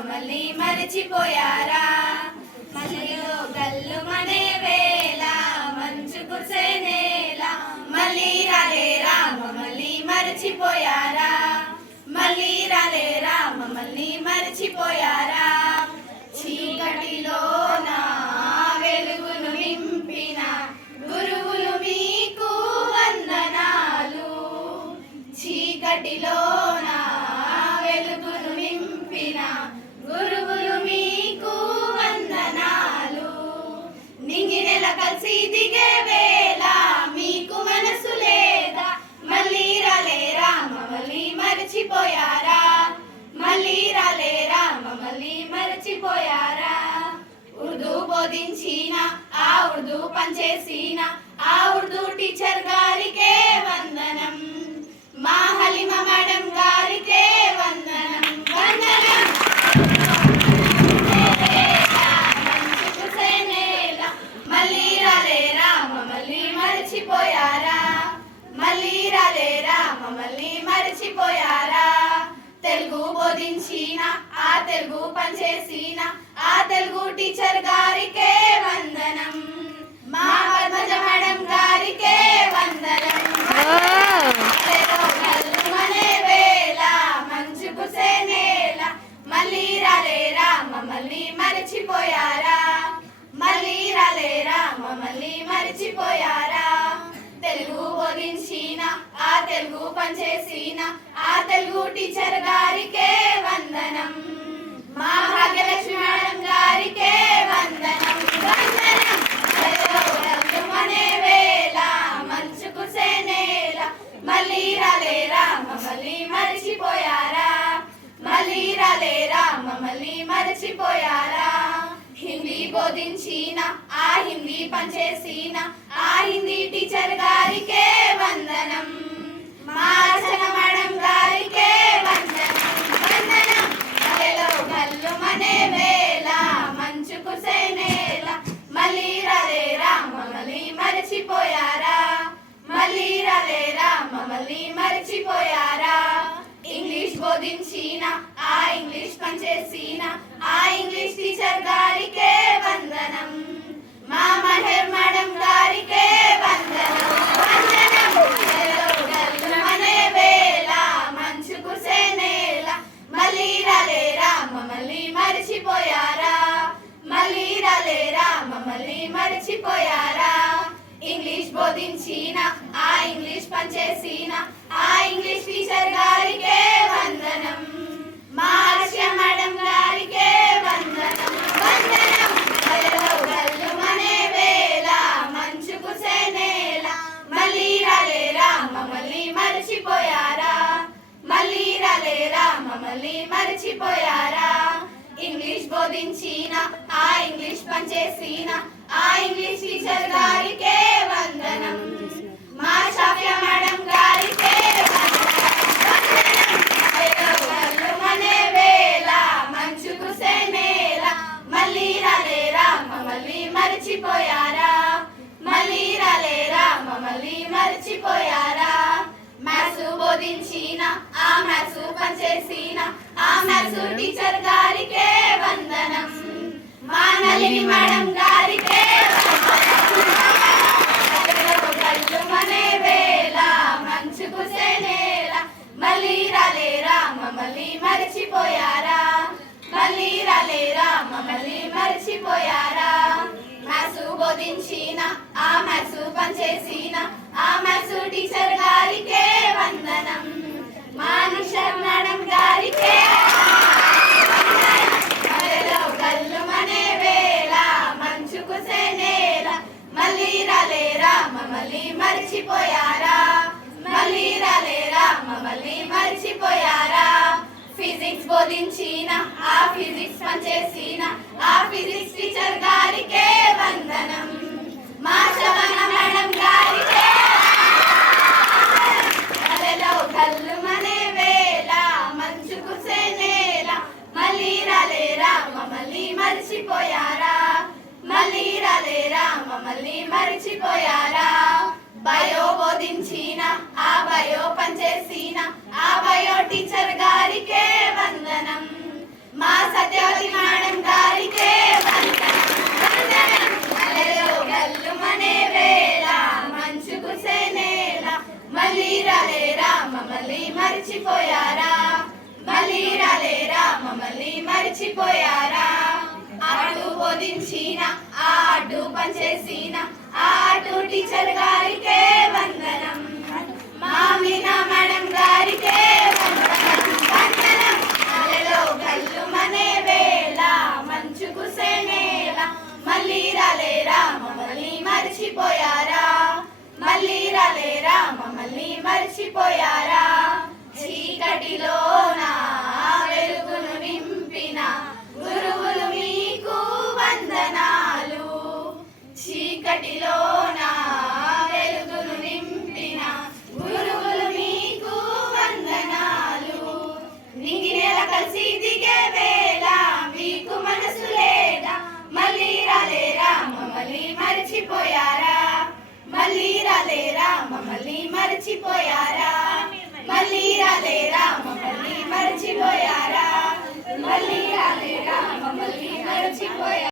మమ్మల్ని మరచిపోయారా? మళ్ళీలో గల్లు మనే వేళ మంచు కుసేనేల మళ్ళీ రాలేరా మమ్మల్ని మరచిపోయారా? మళ్ళీ రాలేరా మమ్మల్ని మరచిపోయారా? చీకటిలోన వెలుగును నింపిన గురువులు మీకు వందనాలు. చీకటిలోన వెలుగును నింపిన గురువులు మీకు వందనాలు. నింగినెల కలిసి దిగే వేళ మీకు మనసు లేదా? మళ్ళీ రాలేరా మమ్మల్ని మరచిపోయారా? మళ్ళీ రాలేరా మమ్మల్ని మరచిపోయారా? ఉర్దూ బోధించిన ఆ ఉర్దూ పనిచేసిన ఆ ఉర్దూ టీచర్ గారికే వందనం. మా హలీమా మేడం గారికే వందనం. వందనం. మళ్ళీ రాలేరా మమ్మల్ని మరచిపోయారా? మళ్ళీ రాలేరా మమ్మల్ని మరచిపోయారా? తెలుగు బోధించిన ఆ తెలుగు పనిచేసిన ఆ తెలుగు టీచర్ గారికే వందనం. మా పద్మజ మేడం గారికే వందనం. మనే వేళ మంచు కుసేనేల మళ్ళీ రాలేరా మమ్మల్ని మరచిపోయారా? మళ్ళీ రాలేరా మమ్మల్ని మరచిపోయారా? తెలుగు బోధించిన ఆ తెలుగు పనిచేసిన ఆ తెలుగు టీచర్ గారికే వందనం. మా భాగ్యలక్ష్మి మేడం గారికే వందనం. వందనం. మనే వేళ మంచు కుసేనేల మళ్ళీ రాలేరా మమ్మల్ని మరచిపోయారా? మళ్ళీ రాలేరా మమ్మల్ని మరచిపోయారా? హిందీ బోధించిన ఆ హిందీ పనిచేసిన ఆ హిందీ టీచర్ గారికే వందనం. మా అర్చన మేడం గారికే వందనం. వందనం. గల్లు మనే వేళ మంచు కుసేనేల మళ్ళీ రాలేరా మమ్మల్ని మరచిపోయారా? మళ్ళీ రాలేరా మమ్మల్ని మరచిపోయారా? ఇంగ్లీష్ బోధించిన ఆ ఇంగ్లీష్ పనిచేసిన ఆ ఇంగ్లీష్ టీచర్ గారికే వందనం. మా మహర్ మేడం గారికే వందనం. వందనం. మనే వేళ మంచు కుసేనేల మళ్ళీ రాలేరా మమ్మల్ని మరచిపోయారా? మళ్ళీ రాలేరా మమ్మల్ని మరచిపోయారా? ఇంగ్లీష్ బోధించిన ఆ ఇంగ్లీష్ పనిచేసిన ఆ ఇంగ్లీష్ టీచర్ గారికే వందనం. మా హర్ష మేడం గారికే వందనం. వందనం. గల్లు మనే వేళ మంచు కుసేనేల మళ్ళీ రాలేరా మమ్మల్ని మరచిపోయారా? మళ్ళీ రాలేరా మమ్మల్ని మరచిపోయారా? ఇంగ్లీష్ బోధించిన ఆ ఇంగ్లీష్ పనిచేసిన ఆ ఇంగ్లీష్ టీచర్ గారికే వందనం. మా షాఫియా మేడం గారికే మనే వేళ మంచు కుసేనేల మళ్ళీ రాలేరా మమ్మల్ని మరచిపోయారా? మళ్ళీ రాలేరా మమ్మల్ని మరచిపోయారా? మ్యాథ్స్ బోధించిన ఆ మ్యాథ్స్ పనిచేసిన ఆ మ్యాథ్స్ టీచర్ గారికే వందనం. మా నళిని మేడం గారికే మనే వేళ మంచు కుసేనేల మళ్ళీ రాలేరా మమ్మల్ని మరచిపోయారా? మళ్ళీ రాలేరా మమ్మల్ని మరచిపోయారా? మ్యాథ్స్ బోధించిన ఆ మ్యాథ్స్ పనిచేసిన ఆ మ్యాథ్స్ టీచర్ గారికే వందనం. మా నిషర్ మేడం గారికే గల్లు మనే వేళ మంచు కుసేనేల మళ్ళీ రాలేరా మమ్మల్ని మరచిపోయారా? మళ్ళీ రాలేరా మమ్మల్ని మరచిపోయారా? ఫిజిక్స్ బోధించిన ఆ ఫిజిక్స్ పనిచేసిన ఆ ఫిజిక్స్ టీచర్ గారికే వందనం. మా శవన మేడం గారికే గల్లు మనే వేళ మంచు కుసేనేల మళ్ళీ రాలేరా మమ్మల్ని మరచిపోయారా? మళ్ళీ రాలేరా మమ్మల్ని మరచిపోయారా? బయో బోధించిన ఆ బయో పనిచేసిన ఆ బయో టీచర్ గారికే వందనం. మా సత్య మర్చిపోయారా మళ్ళీ రాలేరా మమ్మల్ని మర్చిపోయారా అటు బోధించిన ఆ అటు పనిచేసిన ఆ అటు టీచర్ గారికే వందనం మా మీనా మేడం గారికే వందనం వందనం అలలో కళ్ళు మనే వేళ మంచు కుసేనేల మళ్ళీ రాలేరా మమ్మల్ని మర్చిపోయారా మళ్ళీ రాలేరా మమ్మల్ని మర్చిపోయారా చీకటిలోన వెలుగును నింపిన గురువులు మీకు వందనాలు చీకటిలోన వెలుగును నింపిన గురువులు మీకు వందనాలు నింగినేల కలిసి దిగే వేళ మీకు మనసు లేదా మళ్ళీ రాలేరా మమ్మల్ని మర్చిపోయారా మళ్ళీ రాలేరా మమ్మల్ని మర్చిపోయారా మళ్ళీ రాలేరా మమ్మల్ని